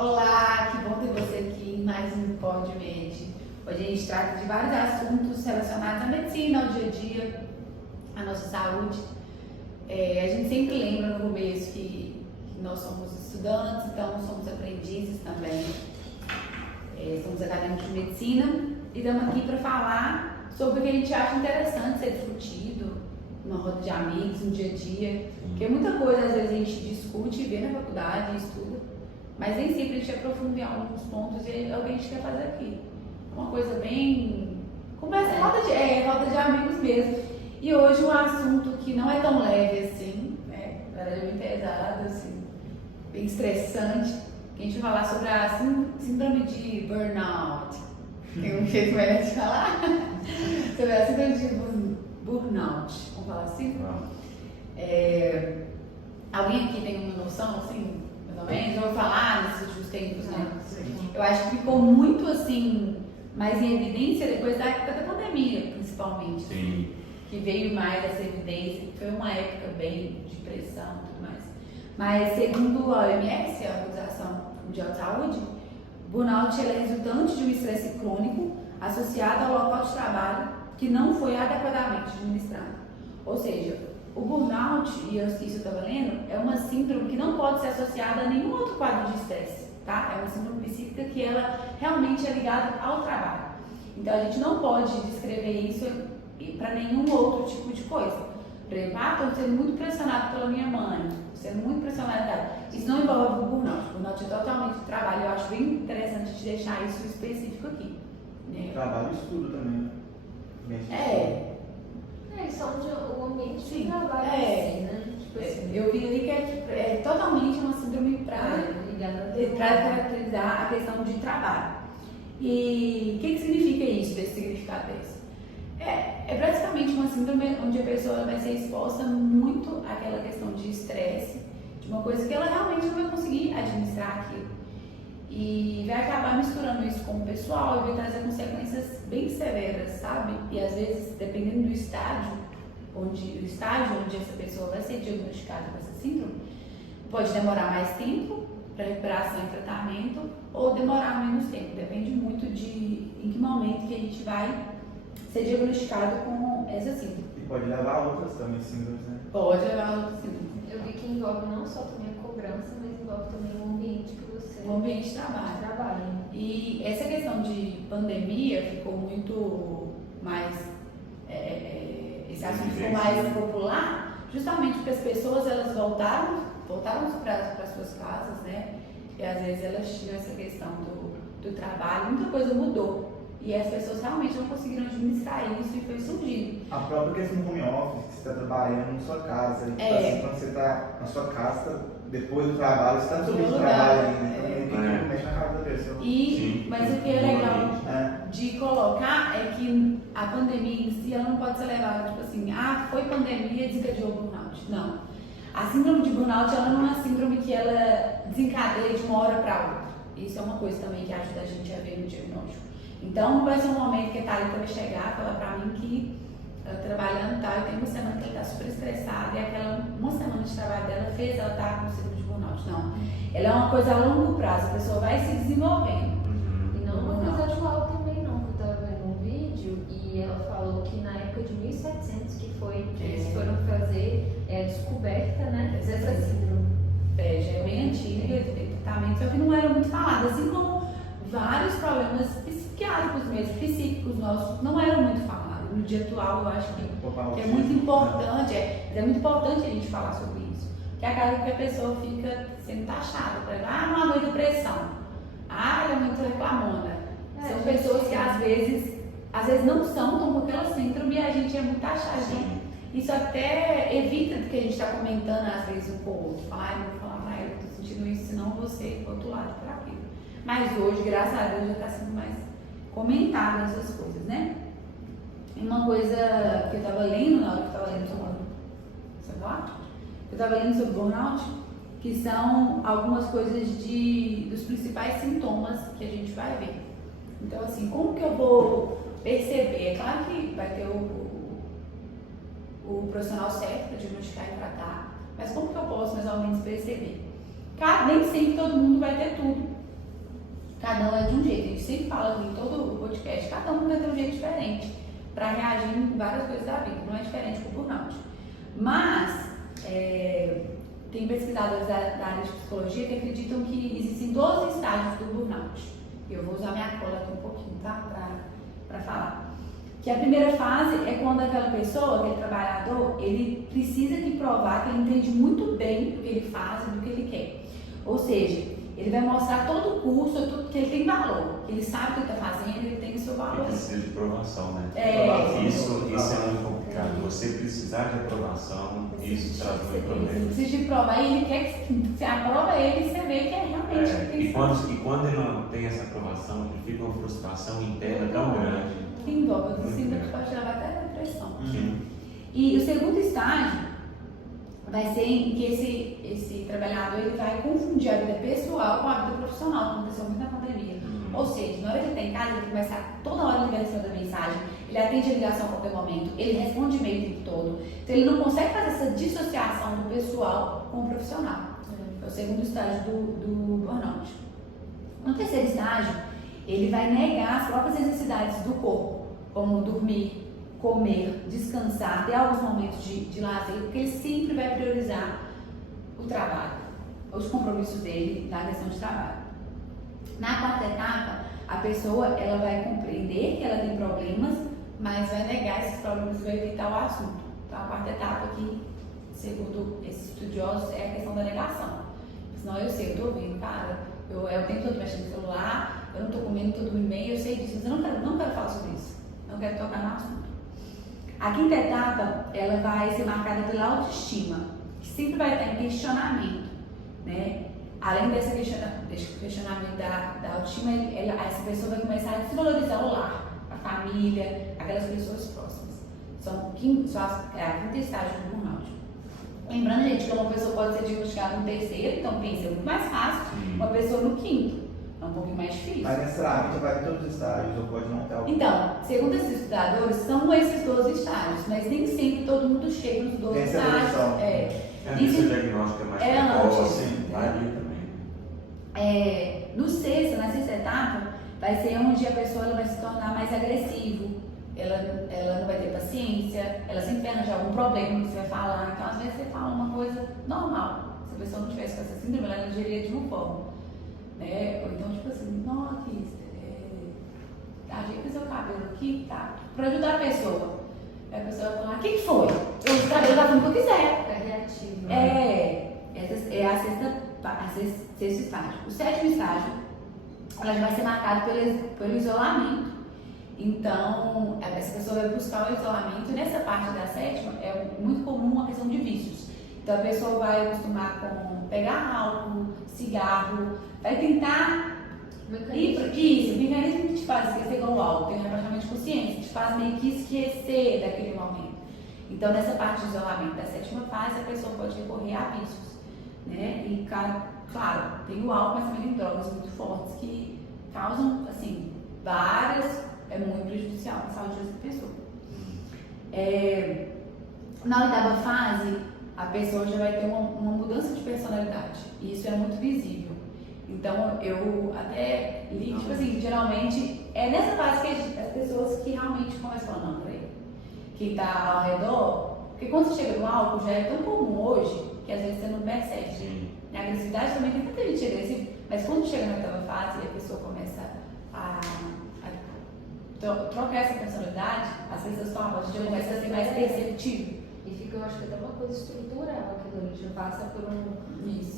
Olá, que bom ter você aqui em mais um PodMed. Hoje a gente trata de vários assuntos relacionados à medicina, ao dia a dia, à nossa saúde. A gente sempre lembra no começo que nós somos estudantes, então somos aprendizes também. Somos acadêmicos de medicina e estamos aqui para falar sobre o que a gente acha interessante ser discutido numa roda de amigos, no dia a dia. Porque muita coisa às vezes a gente discute, vê na faculdade, estuda, mas nem sempre a gente aprofunda em alguns pontos e é o que a gente quer fazer aqui. Uma coisa bem... conversa, roda de amigos mesmo. E hoje um assunto que não é tão leve assim, né? É bem pesado, assim, bem estressante. A gente vai falar sobre a síndrome de burnout. Tem um jeito melhor de falar? Sobre a síndrome de burnout. Vamos falar assim? Alguém aqui tem uma noção, assim, mais ou menos? Eu vou falar nesses últimos tempos, né? Eu acho que ficou muito, assim, mais em evidência depois da época da pandemia, principalmente. Sim. Que veio mais essa evidência. Foi uma época bem de pressão e tudo mais. Mas, segundo a OMS, a Organização Mundial de Saúde, burnout é resultante de um estresse crônico associado ao local de trabalho que não foi adequadamente administrado. Ou seja, o burnout, e isso eu estava lendo, é uma síndrome que não pode ser associada a nenhum outro quadro de estresse, tá? É uma síndrome psíquica que ela realmente é ligada ao trabalho. Então a gente não pode descrever isso para nenhum outro tipo de coisa. Por exemplo, estou sendo muito pressionado pela minha mãe, sendo muito pressionada. Isso não envolve o burnout. O burnout é totalmente do trabalho. Eu acho bem interessante de deixar isso específico aqui. Né? Trabalho e estudo também, né? São o ambiente de Sim, trabalho assim, né? Tipo assim, eu vi ali que é totalmente uma síndrome para caracterizar a questão de trabalho. E o que significa isso, esse significado desse? É praticamente uma síndrome onde a pessoa vai ser exposta muito àquela questão de estresse, de uma coisa que ela realmente não vai conseguir administrar aquilo. E vai acabar misturando isso com o pessoal e vai trazer consequências bem severas, sabe? E às vezes, dependendo do estágio onde essa pessoa vai ser diagnosticada com essa síndrome, pode demorar mais tempo para recuperação e tratamento ou demorar menos tempo. Depende muito de em que momento que a gente vai ser diagnosticado com essa síndrome. E pode levar a outras também síndromes, né? Pode levar a outras síndromes. eu vi que envolve não só também a cobrança, mas envolve também o ambiente que você O ambiente de trabalho. trabalha. E essa questão de pandemia ficou muito mais... esse assunto ficou mais popular, justamente porque as pessoas elas voltaram para suas casas, né? E às vezes elas tinham essa questão do trabalho, muita coisa mudou. E as pessoas realmente não conseguiram administrar isso e foi surgindo. A própria questão do home office, que você está trabalhando na sua casa, assim, quando você está na sua casa, depois do trabalho, você está no seu ambiente de trabalho ainda, então meio que mexe na casa da pessoa. Mas o que é legal de colocar é que a pandemia em si, ela não pode ser levada, tipo assim, foi pandemia, desencadeou o burnout. Não. A síndrome de burnout, ela não é uma síndrome que ela desencadeia de uma hora para outra. Isso é uma coisa também que ajuda a gente a ver no diagnóstico. Então, vai ser um momento que a Thalita vai chegar e falar pra mim que ela trabalhando e tem uma semana que ela tá super estressada e aquela uma semana de trabalho dela fez ela estar com síndrome de burnout. Não. Ela é uma coisa a longo prazo, a pessoa vai se desenvolvendo. E não uma coisa atual também não, que eu estava vendo um vídeo e ela falou que na época de 1700 que eles foram fazer a descoberta, né, dessa síndrome. Já é bem antiga, tem tratamento, só que não era muito falado, assim como vários problemas psiquiátricos mesmo, psíquicos nossos, não eram muito falados. No dia atual, eu acho que é muito importante, é muito importante a gente falar sobre isso. Que acaba que a pessoa fica sendo taxada, por exemplo, não há muita depressão, ela é muito reclamona. São pessoas que às vezes não são, estão com aquela síndrome e a gente é muito taxado. Então, isso até evita do que a gente está comentando às vezes um com o outro. Falar, não vou falar pra ele, eu tô sentindo isso, senão você pro outro lado por aquilo. Mas hoje, graças a Deus, já está sendo mais comentado essas coisas, né? E uma coisa que eu estava lendo na hora que eu estava lendo sobre... Você vai falar? Eu estava lendo sobre burnout, que são algumas coisas dos principais sintomas que a gente vai ver. Então, assim, como que eu vou perceber? É claro que vai ter o profissional certo para diagnosticar e tratar, mas como que eu posso mais ou menos perceber? Nem sempre todo mundo vai ter tudo Cada um é de um jeito. A gente sempre fala em todo o podcast, cada um vai ter um jeito diferente para reagir em várias coisas da vida. Não é diferente com o burnout. Mas, tem pesquisadores da área de psicologia que acreditam que existem 12 estágios do burnout. Eu vou usar minha cola aqui um pouquinho, tá? Para falar. Que a primeira fase é quando aquela pessoa, aquele trabalhador, ele precisa de provar que ele entende muito bem o que ele faz e do que ele quer. Ou seja, ele vai mostrar todo o curso, tudo que ele tem valor, que ele sabe o que ele está fazendo, ele tem o seu valor. Ele precisa de aprovação, né? Isso é muito complicado. Você precisar de aprovação, isso traz muito problema. Ele precisa de provar e ele quer que você aprova ele e você vê que é realmente. E quando ele não tem essa aprovação, ele fica uma frustração interna tão grande. Sim, Douglas, o síndrome pode levar até a depressão. E o segundo estágio vai ser em que esse trabalhador ele vai confundir a vida pessoal com a vida profissional, como aconteceu muito na pandemia. Ou seja, na hora que ele está em casa, ele começa toda hora ligando da mensagem, ele atende a ligação a qualquer momento, ele responde e-mail o tempo todo. Então ele não consegue fazer essa dissociação do pessoal com o profissional. É o segundo estágio do burnout. No terceiro estágio, ele vai negar as próprias necessidades do corpo, como dormir, comer, descansar, ter alguns momentos de lazer, porque ele sempre vai priorizar o trabalho, os compromissos dele na questão de trabalho. Na quarta etapa, a pessoa ela vai compreender que ela tem problemas, mas vai negar esses problemas e vai evitar o assunto. Então, a quarta etapa aqui, segundo esses estudiosos, é a questão da negação. Senão eu sei, eu estou ouvindo, cara, eu tenho todo mexendo no celular, eu não estou comendo, estou dormindo bem, eu sei disso, mas eu não quero falar sobre isso, não quero tocar no assunto. A quinta etapa, ela vai ser marcada pela autoestima, que sempre vai estar em questionamento, né? Além desse questionamento da autoestima, essa pessoa vai começar a desvalorizar o lar, a família, aquelas pessoas próximas. São a quinta estágio do burnout. Lembrando, gente, que uma pessoa pode ser diagnosticada no terceiro, então pensa, é muito mais fácil, uma pessoa no quinto. É um pouquinho mais difícil. Mas necessariamente vai em todos os estágios, ou pode não ter algum. Então, segundo esses estudadores, são esses 12 estágios, mas nem sempre todo mundo chega nos 12 estágios. A lista diagnóstica é mais precoce, varia também. Na sexta etapa, vai ser onde a pessoa ela vai se tornar mais agressiva, ela não vai ter paciência, ela sempre vai arranjar algum problema que você vai falar, então às vezes você fala uma coisa normal, se a pessoa não tivesse com essa síndrome, ela agiria de uma forma, né? Ou então tipo assim, nossa, ajeita o seu cabelo aqui, tá? Pra ajudar a pessoa. Aí a pessoa vai falar, o que foi? O cabelo tá fazendo o que eu quiser. É reativo. Essa é a sexto estágio. O sétimo estágio, ela já vai ser marcada pelo isolamento. Então, essa pessoa vai buscar o isolamento. E nessa parte da sétima, é muito comum a questão de vícios. Então, a pessoa vai acostumar com pegar álcool, cigarro, vai tentar... Mecanismo que te faz esquecer igual o álcool, tem um relaxamento de consciência, que te faz meio que esquecer daquele momento. Então, nessa parte de isolamento da sétima fase, a pessoa pode recorrer a vícios, né? E, claro, tem o álcool, mas também tem drogas muito fortes que causam, assim, é muito prejudicial para a saúde dessa pessoa. Na oitava fase, a pessoa já vai ter uma mudança de personalidade, e isso é muito visível. Então, eu até li, tipo assim, geralmente, é nessa fase que as pessoas que realmente começam a falar, não, peraí, quem tá ao redor, porque quando você chega no álcool, já é tão comum hoje, que às vezes você não percebe. Sim. A agressividade também tem tanta gente agressiva, mas quando chega na oitava fase e a pessoa começa a trocar essa personalidade, as pessoas falam, a gente começa a ser mais perceptivo. E fica, eu acho que até uma coisa estrutural, que a gente passa por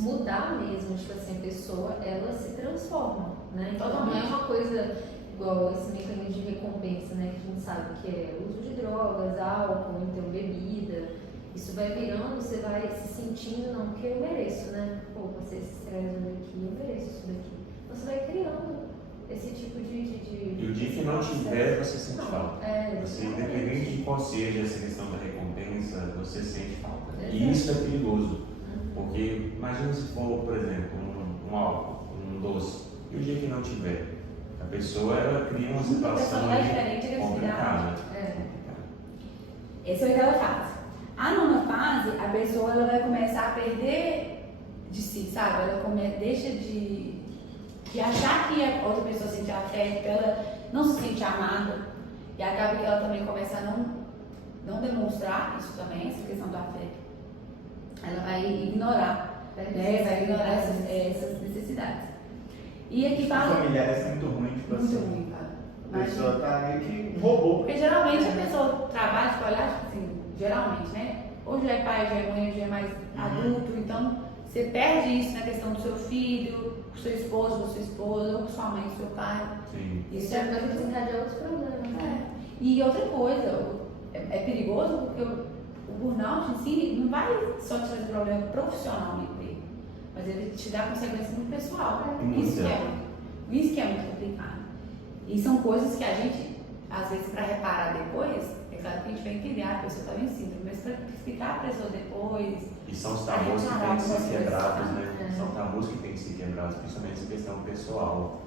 mudar mesmo, tipo assim, a pessoa, ela se transforma, né? Então não é uma coisa igual esse mecanismo de recompensa, né? Que a gente sabe que é o uso de drogas, álcool, então bebida. Isso vai virando, você vai se sentindo, não, porque eu mereço, né? Pô, passei esse estresse daqui, eu mereço isso daqui. Então você vai criando esse tipo de... E o dia que não tiver, você sente falta. Você, independente de qual seja essa questão da recompensa, você sente falta. E isso é perigoso. Porque imagina se for, por exemplo, um álcool, um doce, e o dia que não tiver, a pessoa ela cria uma situação complicada. Essa é a oitava fase. A nona fase, a pessoa ela vai começar a perder de si, sabe? Ela deixa de de achar que a outra pessoa sente afeto, ela não se sente amada, e acaba que ela também começa a não demonstrar isso também, essa questão do afeto. Ela vai ignorar, né? Vai ignorar essas necessidades. E aqui fala. O familiar é muito ruim, tipo muito assim. ruim, cara. A pessoa tá meio que um robô. Porque geralmente a pessoa trabalha, tipo, olhar, tipo assim, geralmente, né? Ou já é pai, já é mãe, já é mais adulto, então você perde isso na questão do seu filho, com seu esposo, com sua esposa, ou com sua mãe, com seu pai. Sim. Isso já vai desencadear outros problemas, né? E outra coisa, é perigoso porque o burnout em si não vai só te trazer problema profissional no emprego, mas ele te dá consequências no pessoal. Isso que é muito complicado. E são coisas que a gente, às vezes, para reparar depois, é claro que a gente vai entender, a pessoa está em síndrome, mas para explicar a pessoa depois. E são os tabus que têm que ser quebrados, né? São tabus que têm que ser quebrados, principalmente essa questão pessoal.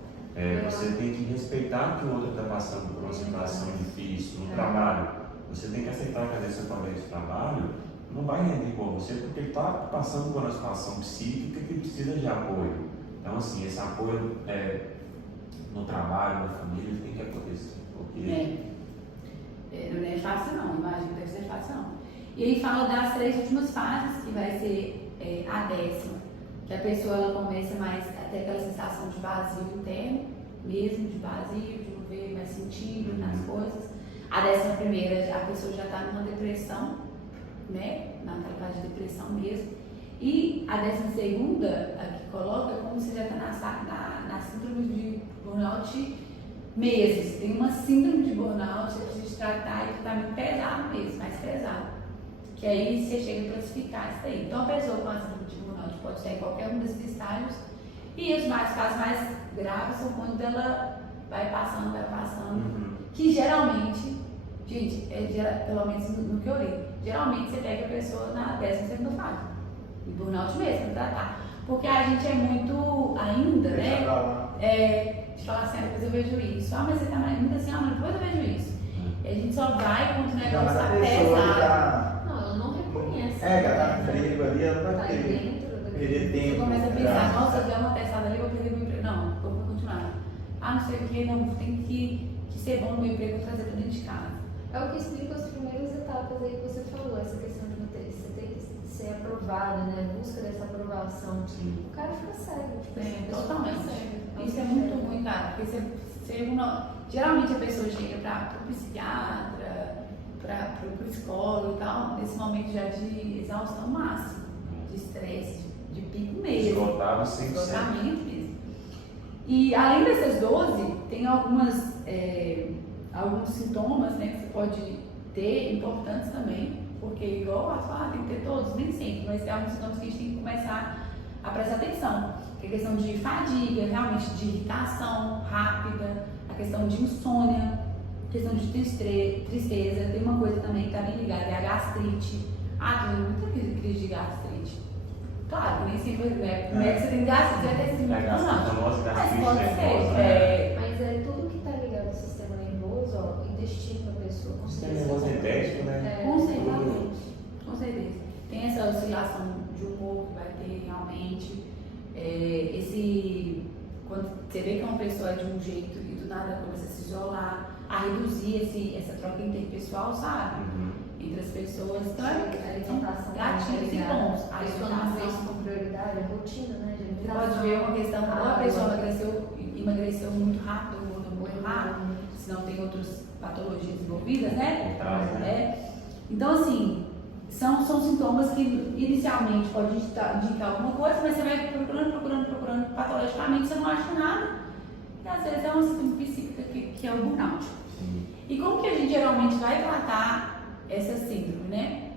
Você tem que respeitar que o outro está passando por uma situação difícil no trabalho. Você tem que aceitar que às vezes seu colega de trabalho não vai render por você porque ele está passando por uma situação psíquica que precisa de apoio. Então, assim, esse apoio no trabalho, na família, tem que acontecer. Porque... não é fácil não, imagino que deve ser fácil não. E aí fala das 3 últimas fases, que vai ser a 10ª, que a pessoa ela começa mais a ter aquela sensação de vazio interno, mesmo de vazio, de não ver mais sentido nas coisas. A 11ª, a pessoa já está numa depressão, né? Naquela fase de depressão mesmo. E a 12ª, aqui coloca, é como se já está na síndrome de burnout mesmo. Se tem uma síndrome de burnout, você precisa tratar e tratamento pesado mesmo, mais pesado. Que aí você chega a classificar isso aí. Então a pessoa com a síndrome de burnout pode estar em qualquer um desses estágios. E os casos mais graves são quando ela vai passando. Que geralmente, gente, pelo menos no que eu li, geralmente você pega a pessoa na 12ª fase. E burnout mesmo, tratar. Porque a gente é muito ainda, né? De falar assim, depois eu vejo isso. Mas você tá ainda assim, mas depois eu vejo isso. E a gente só vai quando o negócio tá pesado. Não, ela não reconhece. Ela tá no emprego ali, ela não vai perder tempo. Você começa a pensar, nossa, eu dei uma testada ali, eu vou perder meu emprego. Não, vou continuar. Não sei o que, não, tem que ser bom no meu emprego e trazer pra dentro de casa. É o que explica as primeiras etapas aí que você falou, essa questão de você ter que ser aprovada, né? Busca dessa aprovação. Sim. O cara fica cego. Totalmente. Isso é muito ruim, cara, porque geralmente a pessoa chega para o psiquiatra, para o psicólogo e tal, nesse momento já de exaustão máxima, de estresse, de pico mesmo. Esgotado 100%. Esgotamento mesmo. E além dessas 12, tem alguns sintomas, né, que você pode ter importantes também, porque igual a falar, tem que ter todos, nem sempre, mas tem alguns sintomas que a gente tem que começar a prestar atenção. Que é a questão de fadiga, realmente de irritação rápida, a questão de insônia, a questão de tristeza. Tem uma coisa também que está bem ligada, é a gastrite. Tem muita crise de gastrite. Claro, nem sempre como é que você tem gastrite, vai ter esse muito Mas pode ser. Mas é tudo que está ligado ao sistema nervoso, ó, intestino da pessoa. Sistema nervoso idético, né? Com certeza. Tem essa oscilação de humor que vai ter realmente. Quando você vê que uma pessoa é de um jeito e do nada começa a se isolar, a reduzir essa troca interpessoal, sabe? Entre as pessoas. Então, são gatilhos e bons. A alimentação com prioridade, a rotina, né? Você pode ver uma questão, ou a pessoa emagreceu muito rápido, engordou muito rápido, se não tem outras patologias envolvidas, né? Então, assim, são sintomas que inicialmente podem indicar alguma coisa, mas você vai procurando patologicamente, você não acha nada, e às vezes é uma síndrome psíquica que é o burnout. E como que a gente geralmente vai tratar essa síndrome, né?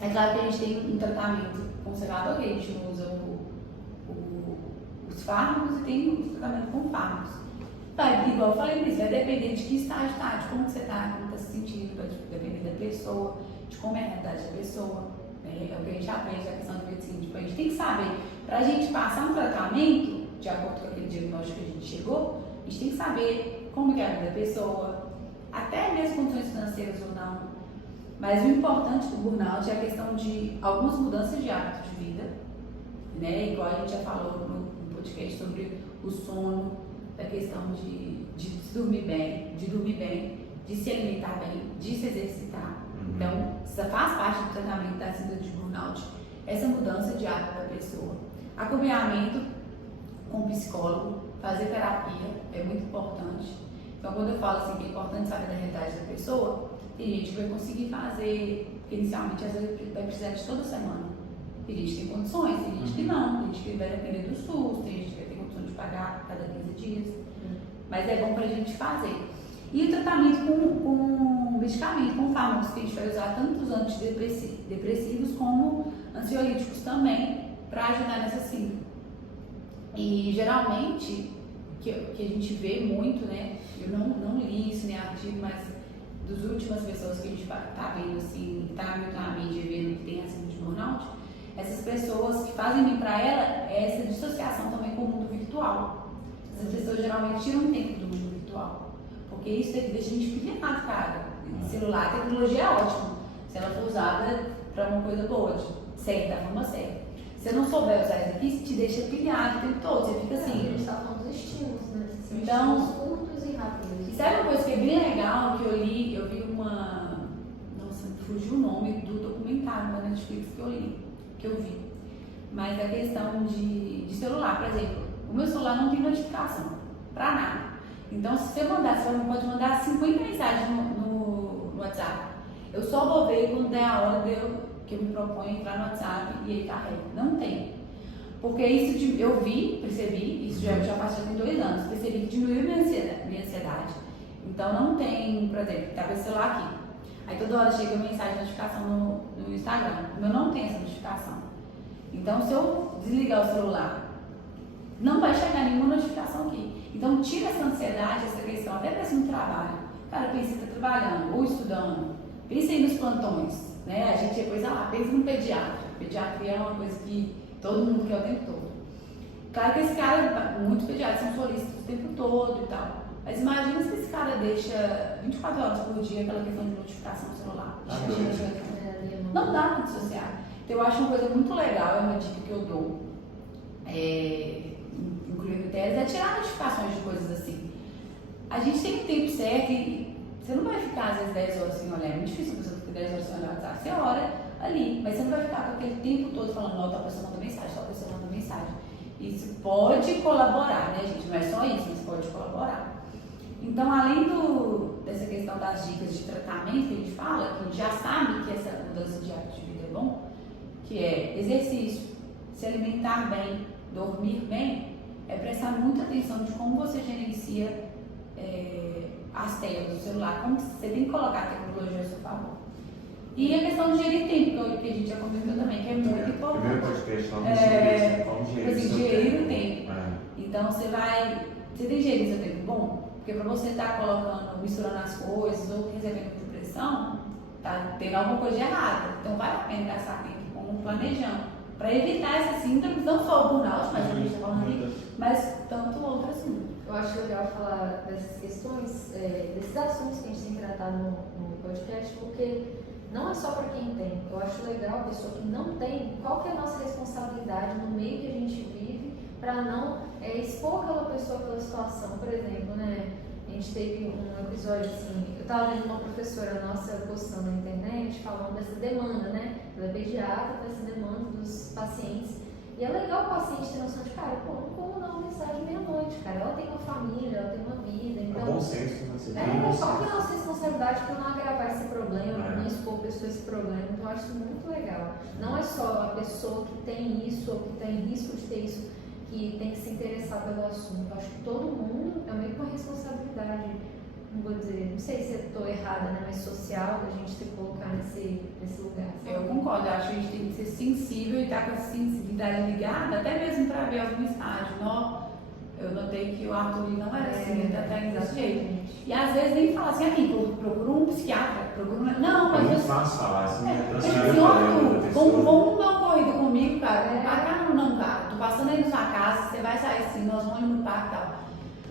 É claro que a gente tem um tratamento conservador, que a gente usa os fármacos e tem um tratamento com fármacos. Igual eu falei nisso, vai depender de que estágio está, de como você está, como está se sentindo, vai depender da pessoa, de como é a realidade da pessoa. É o que a gente aprende na questão de medicina. A gente tem que saber, para a gente passar um tratamento, de acordo com aquele diagnóstico que a gente chegou, a gente tem que saber como é a vida da pessoa, até mesmo condições financeiras ou não. Mas o importante do burnout é a questão de algumas mudanças de hábito de vida, né? Igual a gente já falou no podcast podcast sobre o sono, da questão de dormir bem, de se alimentar bem, de se exercitar. Então, isso faz parte do tratamento da síndrome de burnout, essa mudança de hábito da pessoa. Acompanhamento com o psicólogo, fazer terapia é muito importante. Então, quando eu falo assim que é importante saber da realidade da pessoa, tem gente que vai conseguir fazer, porque inicialmente às vezes vai precisar de toda semana. Tem gente que tem condições, tem gente que não, tem gente que vai depender do SUS, tem gente que vai ter condição de pagar cada 15 dias. Mas é bom pra gente fazer. E o tratamento com medicamento, com fármacos, que a gente vai usar tanto os antidepressivos como ansiolíticos também, para ajudar nessa síndrome. E geralmente, que a gente vê muito, né? Eu não li isso, nem artigo, mas das últimas pessoas que a gente tá vendo, assim, tá muito na mídia vendo que tem a síndrome de burnout, essas pessoas que fazem bem para ela é essa dissociação também com o mundo virtual. Essas pessoas geralmente tiram um tempo do mundo virtual, porque isso deixa a gente pilhado, cara. Celular, a tecnologia é ótima, se ela for usada para uma coisa boa, certa, da forma certa. Se você não souber usar isso aqui, te deixa pilhado o tempo todo, você fica assim. A gente está falando dos estímulos, né? Então, estímulos curtos e rápidos. E sabe uma coisa que é bem legal, que eu vi uma... Nossa, fugiu o nome do documentário da Netflix que eu vi. Mas a questão de celular, por exemplo, o meu celular não tem notificação, pra nada. Então, se você mandar, você pode mandar 50 mensagens no WhatsApp. Eu só vou ver quando der a hora que eu me proponho entrar no WhatsApp e ele carrega. Não tem. Porque isso eu percebi, isso já passou tem 2 anos, percebi que diminuiu minha ansiedade. Então não tem, por exemplo, tá com esse celular aqui. Aí toda hora chega uma mensagem de notificação no Instagram. O meu não tem essa notificação. Então se eu desligar o celular, não vai chegar nenhuma notificação aqui. Então tira essa ansiedade, essa questão, até mesmo no trabalho. Cara, pensa que está trabalhando ou estudando, pensa aí nos plantões, né? A gente depois, pensa no pediatra. Pediatria é uma coisa que todo mundo quer o tempo todo. Claro que esse cara, muitos pediatras são solícitos o tempo todo e tal. Mas imagina se esse cara deixa 24 horas por dia aquela questão de notificação no celular. Não dá para dissociar. Então eu acho uma coisa muito legal, é uma dica que eu dou, incluindo tese, é tirar notificações de coisas assim. A gente tem o tempo certo e você não vai ficar às vezes 10 horas sem olhar. É muito difícil você ficar 10 horas sem olhar o WhatsApp. Você olha ali, mas você não vai ficar com aquele tempo todo falando, não, tal pessoa manda mensagem, tal pessoa manda mensagem. Isso pode colaborar, né, gente? Não é só isso, mas pode colaborar. Então, além dessa questão das dicas de tratamento que a gente fala, que a gente já sabe que essa mudança de hábito de vida é bom, que é exercício, se alimentar bem, dormir bem, é prestar muita atenção de como você gerencia as telas do celular, como você tem que colocar a tecnologia a seu favor. E a questão de gerir tempo, que a gente já comentou também, que é muito importante. Primeiro podcast falando sobre isso, como gerir o tempo. Então você tem que gerir seu tempo bom, porque para você estar misturando as coisas ou recebendo depressão, tá tendo alguma coisa de errada. Então vale a pena gastar tempo como planejando, para evitar essa síndrome, não só o burnout, mas a gente está falando aqui, mas tanto outras síndromes. Eu acho legal falar dessas questões, desses assuntos que a gente tem tratado no podcast, porque não é só para quem tem. Eu acho legal a pessoa que não tem, qual que é a nossa responsabilidade no meio que a gente vive para não expor aquela pessoa pela situação. Por exemplo, né, a gente teve um episódio assim, eu estava vendo uma professora nossa postando na internet falando dessa demanda, né? Ela é pediatra, dessa demanda dos pacientes. E é legal o paciente ter noção de, cara, pô, não como dar uma mensagem meia-noite, cara. Ela tem uma família, ela tem uma vida, então... É bom senso, né? Qual que é a nossa responsabilidade para não agravar esse problema, não expor a pessoa esse problema? Então eu acho isso muito legal. Não é só a pessoa que tem isso ou que está em risco de ter isso que tem que se interessar pelo assunto. Eu acho que todo mundo é meio com a responsabilidade, não vou dizer, não sei se eu estou errada, né, mas social, da gente ter que colocar nesse lugar. Sabe? Eu concordo, eu acho que a gente tem que ser sensível e estar com essa sensibilidade ligada, até mesmo para ver algum estágio. Eu notei que o Arthur não era assim, ele está indo desse jeito. E às vezes nem fala assim, aqui, procura um psiquiatra, Não, mas... É muito fácil falar assim, vamos dar uma corrida comigo, cara. Não, cara, tô passando aí na sua casa, você vai sair assim, nós vamos ir no parque e tal.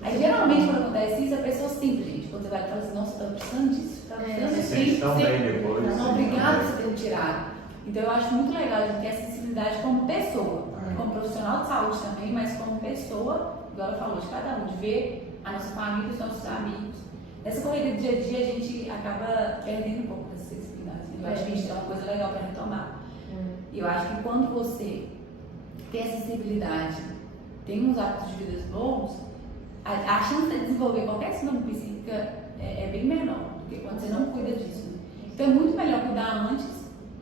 Aí geralmente quando acontece isso, a pessoa simples, gente. Quando você vai falar assim, nossa, tá precisando disso, tá precisando disso. Se tão bem depois. Não, obrigado por você ter tirado. Então eu acho muito legal a gente ter essa sensibilidade como pessoa, como profissional de saúde também, mas como pessoa, igual ela falou, de cada um, de ver a nossa família, os nossos amigos. Nessa corrida do dia a dia, a gente acaba perdendo um pouco dessa sensibilidade. Eu acho que a gente tem uma coisa legal para retomar. E eu acho que quando você tem essa sensibilidade, tem uns hábitos de vida bons, a chance de desenvolver qualquer síndrome psíquica é bem menor do que quando você não cuida disso. Né? Então é muito melhor cuidar antes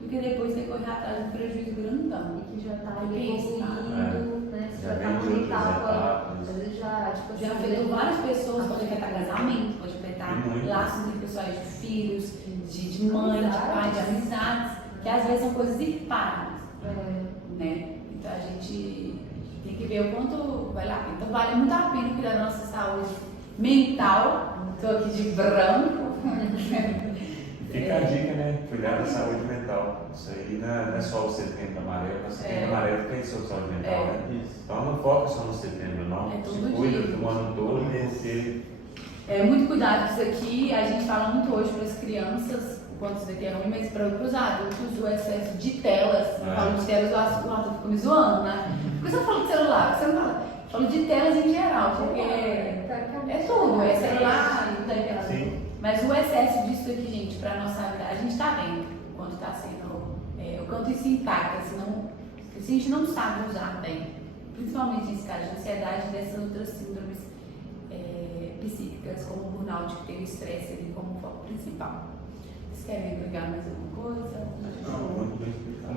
do que depois ter que correr atrás de um prejuízo grandão. E que já está evoluindo, né? Você já está numa etapa, às vezes já afetou várias pessoas, pode afetar casamento, pode afetar laços interpessoais de filhos, de mãe, de pai, de amizades, que às vezes são coisas irreparáveis. Né? Então a gente tem que ver o quanto vale a pena. Então vale muito a pena cuidar da nossa saúde mental. Estou aqui de branco. Fica a dica, né? Cuidar da saúde mental. Isso aí não é só o setembro amarelo, mas o setembro amarelo tem sua saúde mental, né? Então não foca só no setembro, não. Se cuida do ano todo, porque... muito cuidado com isso aqui. A gente fala muito hoje para as crianças, quanto isso daqui é ruim, mas para os adultos, o excesso de telas. Eu falo de telas, o adulto fica me zoando, né? Por que você fala de celular? Você não fala? Eu falo de telas em geral, porque é tudo, é celular, tudo é tela. Sim. Mas o excesso disso aqui, gente, para a nossa vida, a gente está vendo quando está sendo, o quanto isso impacta, se a gente não sabe usar bem, principalmente nesse caso de ansiedade e dessas outras síndromes psíquicas, como o burnout, que tem o estresse ali como foco principal. Vocês querem agregar mais alguma coisa? Não, muito bem explicado.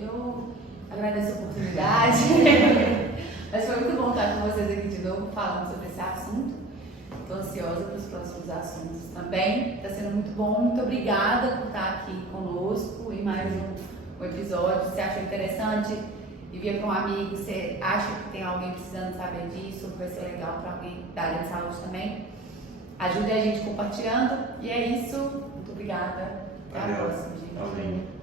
Eu agradeço a oportunidade, mas foi muito bom estar com vocês aqui de novo falando sobre esse assunto. Estou ansiosa para os próximos assuntos também. Está sendo muito bom. Muito obrigada por estar aqui conosco em mais um episódio. Se você achou interessante, envia para um amigo. Você acha que tem alguém precisando saber disso, vai ser legal para alguém da área de saúde também. Ajude a gente compartilhando. E é isso. Muito obrigada. Até a próxima, gente.